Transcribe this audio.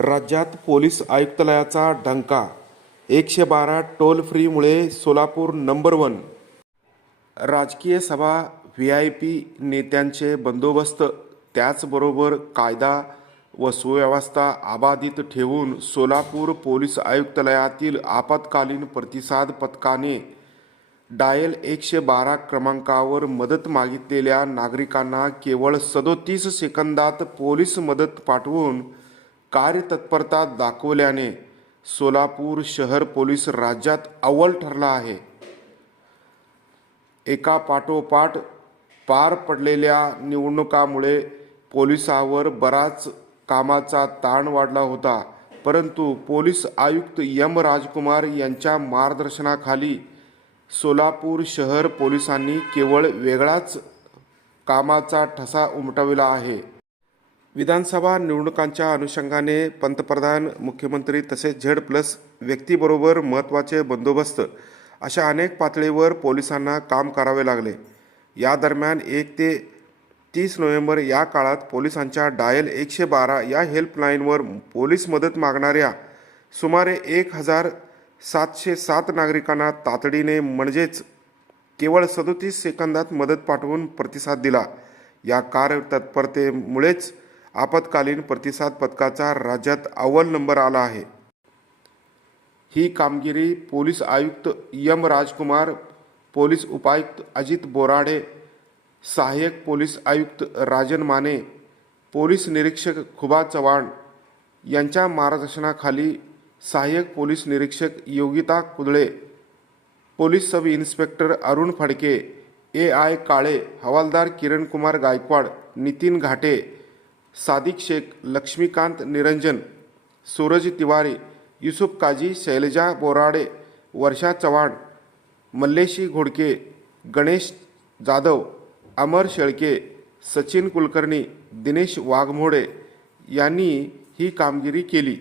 राज्यात पोलीस आयुक्तालयाचा डंका. एकशे बारा टोल फ्रीमुळे सोलापूर नंबर वन. राजकीय सभा व्ही आय पी नेत्यांचे बंदोबस्त त्याचबरोबर कायदा व सुव्यवस्था अबाधित ठेवून सोलापूर पोलीस आयुक्तालयातील आपत्कालीन प्रतिसाद पथकाने डायल एकशे बारा क्रमांकावर मदत मागितलेल्या नागरिकांना केवळ सदोतीस सेकंदात पोलीस मदत पाठवून कार्यतत्परता दाखवल्याने सोलापूर शहर पोलीस राज्यात अव्वल ठरला आहे. एका पाठोपाठ पार पडलेल्या निवडणुकामुळे पोलिसावर बराच कामाचा ताण वाढला होता परंतु पोलीस आयुक्त यम राजकुमार यांच्या मार्गदर्शनाखाली सोलापूर शहर पोलिसांनी केवळ वेगळाच कामाचा ठसा उमटविला आहे. विधानसभा निवडणुकांच्या अनुषंगाने पंतप्रधान मुख्यमंत्री तसेच झेड प्लस व्यक्तीबरोबर महत्त्वाचे बंदोबस्त अशा अनेक पातळीवर पोलिसांना काम करावे लागले. या दरम्यान एक ते तीस नोव्हेंबर या काळात पोलिसांच्या डायल एकशे बारा या हेल्पलाईनवर पोलीस मदत मागणाऱ्या सुमारे एक हजार सातशे सात नागरिकांना तातडीने म्हणजेच केवळ सदोतीस सेकंदात मदत पाठवून प्रतिसाद दिला. या कार्यतत्परतेमुळेच आपत्कालीन प्रतिसाद पथकाचा राज्यात अव्वल नंबर आला आहे. ही कामगिरी पोलीस आयुक्त यम राजकुमार पोलीस उपायुक्त अजित बोराडे सहाय्यक पोलीस आयुक्त राजन माने पोलीस निरीक्षक खुबा चव्हाण यांच्या मार्गदर्शनाखाली सहाय्यक पोलीस निरीक्षक Yogita Kudale police sub inspector Arun Phadke A I Kale हवालदार किरणकुमार गायकवाड नितीन घाटे सादिक शेख लक्ष्मीकांत निरंजन सूरज तिवारी युसुफ काजी शैलजा बोराडे वर्षा चव्हाण मल्लेशी घोडके गणेश जाधव अमर शेळके सचिन कुलकर्णी दिनेश वाघमोडे यांनी ही कामगिरी केली.